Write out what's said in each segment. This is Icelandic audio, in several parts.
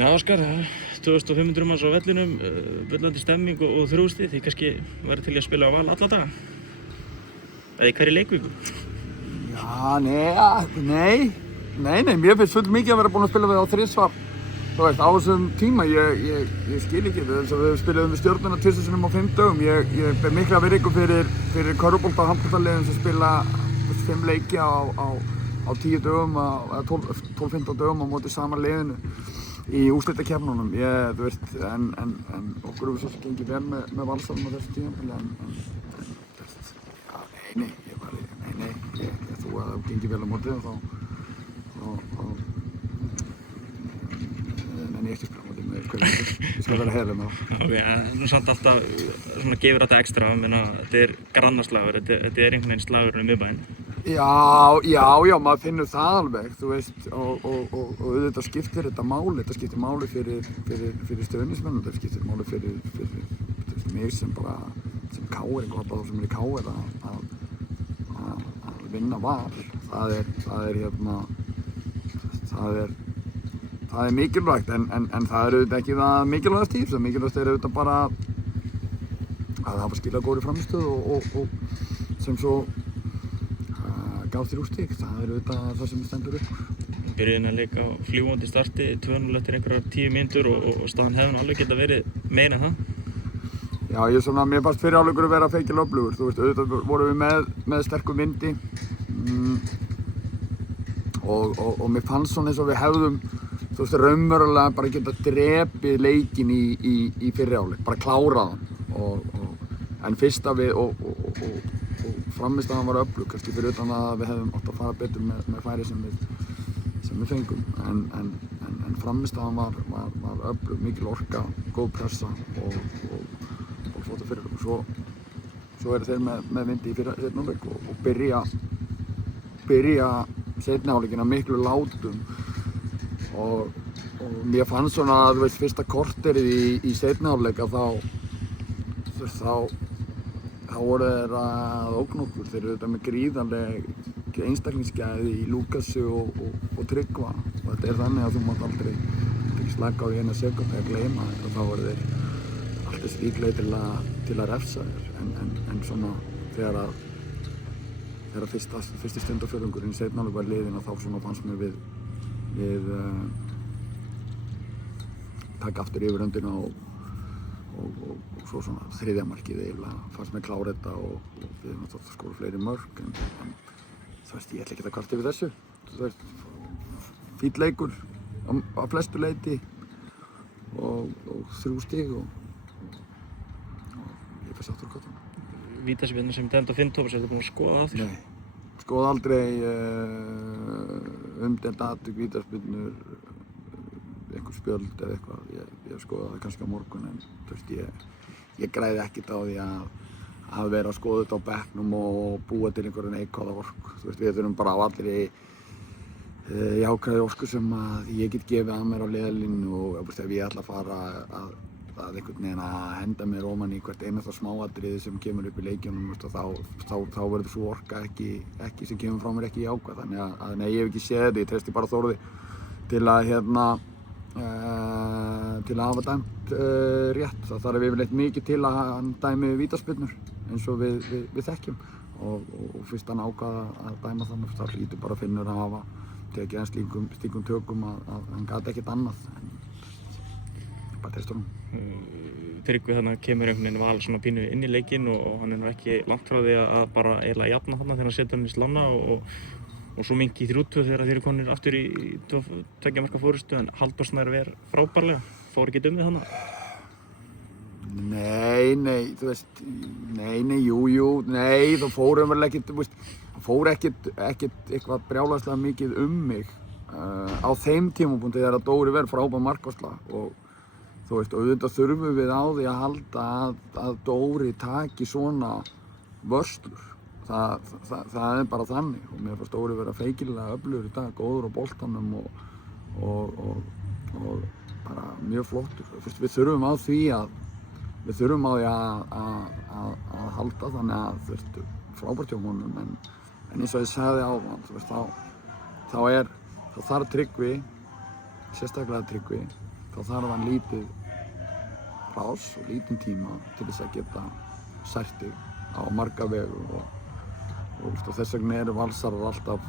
Já, Óskar, 2500 manns á vellinum, bullandi stemming og 3 stig. Þið kannski væri til í að spila á Val alla daga? Eða í hverri leikvíku? Já, nei, mér finnst full mikið að vera búinn að spila við á 3 svar. Þú veist, á þessum tíma, ég skil ekki þess að við spilaðum við Stjörnuna 2 sinnum á 5 dögum. Ég ber mikla virðingu fyrir körfubolta og handboltaliðum sem spila 5 leiki á 10 dögum, eða 12-15 dögum á móti sama liðinu í úrslitakeppnunum. Þú veist, en okkur hefur svo sem gengið vel með Valsarum á þessu tímabili, ég þú að það gengið vel á móti þá nenni ég ekki að spila á móti með hverjum ég skal vera heiðarlegur með það. Ok, en samt alltaf svona gefur þetta ekstra, þetta er grannaslagur, þetta er einhvern veginn slagurinn í miðbæinn. Já, maður finnur það alveg, þú veist, og auðvitað skiptir þetta máli fyrir stuðningsmenn, þetta skiptir máli fyrir mig sem KR-ing og bara þá sem er í KR að vinna Val. Það er mikilvægt, en það er auðvitað ekki það mikilvægast í þessu. Það mikilvægast er auðvitað bara að hafa skilað góðri frammistöðu og sem svo gaf 3 stig. Það er auðvitað það sem stendur upp. Byrjuðin að leika á fljúgandi starti, 2-0 eftir einhverjar 10 mínútur og staðan hefði alveg getað verið meira en það. Já, mér fannst fyrri hálfleikur að vera feikilega öflugur. Þú veist, auðvitað vorum við með sterkum vindi og mér fannst svona eins og við hefðum, þú veist, raunverulega bara geta drepið leikinn í fyrri hálfleik, bara klárað hann. En fyrsta við og frammistaðan var öflug, kannski fyrir utan að við hefðum átt að fara betur með færi sem við fengum. En frammistaðan var öflug, mikil orka, góð pressa og flóta fyrir okkur. Svo eru þeir með vindi í seinni hálfleik og byrja seinni hálfleikinn að miklu látum. Og mér fannst svona að, þú veist, fyrsta korterið í seinni hálfleik að þá voru þeir að ógna okkur. Þeir eru þetta með gríðarleg einstaklingsgæði í Lúkasi og Tryggva. Og þetta er þannig að þú mátt aldrei ekki slaka á í eina sekúndu eða gleyma þér og þá voru þeir alltaf líklegir til að refsa þér. En svona þegar fyrsti stundafjórðungurinn í seinni hálfleik var liðinn og þá svona fannst mér við taka aftur yfir öndina og svo svona þriðja markið eiginlega fannst mér klára þetta og við erum að skora fleiri mörk en þú veist, ég ætla ekki að kvarta yfir þessu. Þú veist, fínn leikur á flestu leyti og 3 stig og ég fer sáttur á köttunum. Vítaspyrna sem dæmd á Finntófs, ertu búinn að skoða það aftur? Nei, skoða aldrei umdeild atvik, vítaspyrnur, einhver spjöld eða eitthvað. Ég skoða það kannski á morgun en þú veist, ég græði ekkert á því að vera að skoða þetta á bekknum og búa til einhverja neikvæða orku. Þú veist, við þurfum bara á allri jákvæðri orku sem að ég get gefið að mér á liðalínu og ef ég ætla að fara að einhvern veginn að henda mér ofan í hvert einasta smáatriði sem kemur upp í leikjunum, þá verður svo orka ekki sem kemur frá mér ekki jákvæð. Þannig að nei, ég hef ekki séð þetta, ég treysti bara Þórði til að hafa dæmt rétt. Það þarf yfirleitt mikið til að hann dæmi vítaspyrnur eins og við þekkjum og fyrst hann ákvað að dæma þannig þá hlýtur bara Finnur að hafa tekið hann slíkum tökum að hann gat ekkert annað en bara treysta honum. Tryggvi þannig kemur einhvern veginn Val svona pínu inn í leikinn og hann er nú ekki langt frá því að bara eiginlega jafna þarna þegar hann setur hann í slána og svo mingi í 3-2 þegar þeir eru komnir aftur í 2 marka fórystu en Halldór Snær ver frábærlega, fór ekki við þannig? Nei, þú veist, jú, það fór umverulega ekkert, þú veist, það fór ekkert eitthvað brjálæðislega mikið mig á þeim tímapunkti þegar Dóri ver frábær markvarsla og þú veist, auðvitað þurfum við á því að halda að Dóri taki svona vörslur. Það er bara þannig og mér fannst Dóri vera feikilega öflugur í dag, góður á boltanum og bara mjög flottur. Við þurfum á því að halda þannig að þú veist, frábært hjá honum en eins og ég sagði áðan, þú veist, þá þarf Tryggvi, sérstaklega Tryggvi, þá þarf hann lítið pláss og lítinn tíma til þess að geta sært þig á marga vegu og þess vegna eru Valsarar alltaf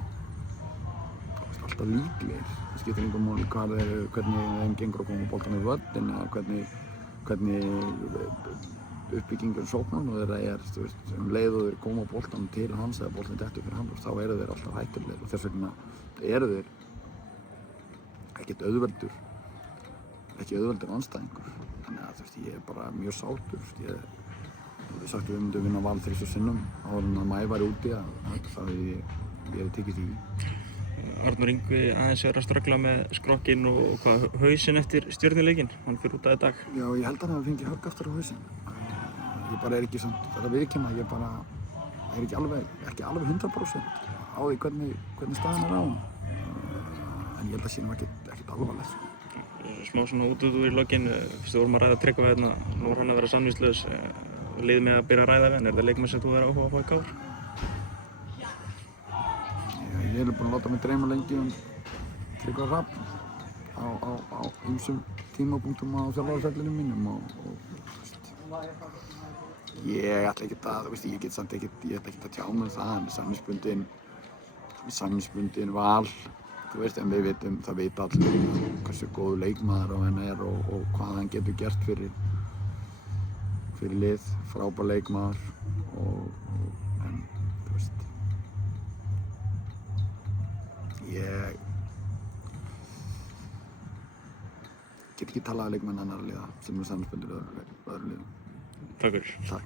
líklegir. Það skiptir engu máli hvað þeir eru, hvernig þeim gengur að koma boltanum í völlinn eða hvernig uppbyggingur sóknarnu þeirra leið og þeir koma boltanum til hans eða boltinn dettur fyrir hann, þá eru þeir alltaf hættulegir og þess vegna eru þeir ekki auðveldur andstæðingur. Þannig að ég er bara mjög sáttur. Ég hef sagt við myndum vinna Val 3 sinnum áður en að Maí væri úti að það ég hef tekið því. Arnór Ingvi aðeins að ströggla með skrokkinn og hausinn eftir Stjörnuleikinn, hann fyrir út af í dag. Já, ég held að hann hafi fengið högg aftur á hausinn. Ég bara er ekki samt að viðurkenna, ég bara er ekki alveg 100% á því hvernig staðan er á hann. En ég held að sé nú ekkert alvarlegt. Smá svona út í lokin, fyrst við vorum að ræða Tryggva hérna, nú var hann að vera samningslaus, liðið með að byrja að ræða við hann, er það leikmenn sem þú er áhuga að fá í KR? Ég er búinn að láta mig dreyma lengi Tryggva Hrafn á ýmsum tímapunktum á þjálfaraferlinum mínum og ég ætla ekkert að, ég ætla ekkert að tjá mig það, hann er samningsbundinn Val, en við vitum, það veit allir hversu góður leikmaður hann er og hvað hann getur gert fyrir lið, frábær leikmaður en ég get ekki talað um leikmenn annarra liða sem samningsbundnir öðrum liðum. Takk fyrir. Takk.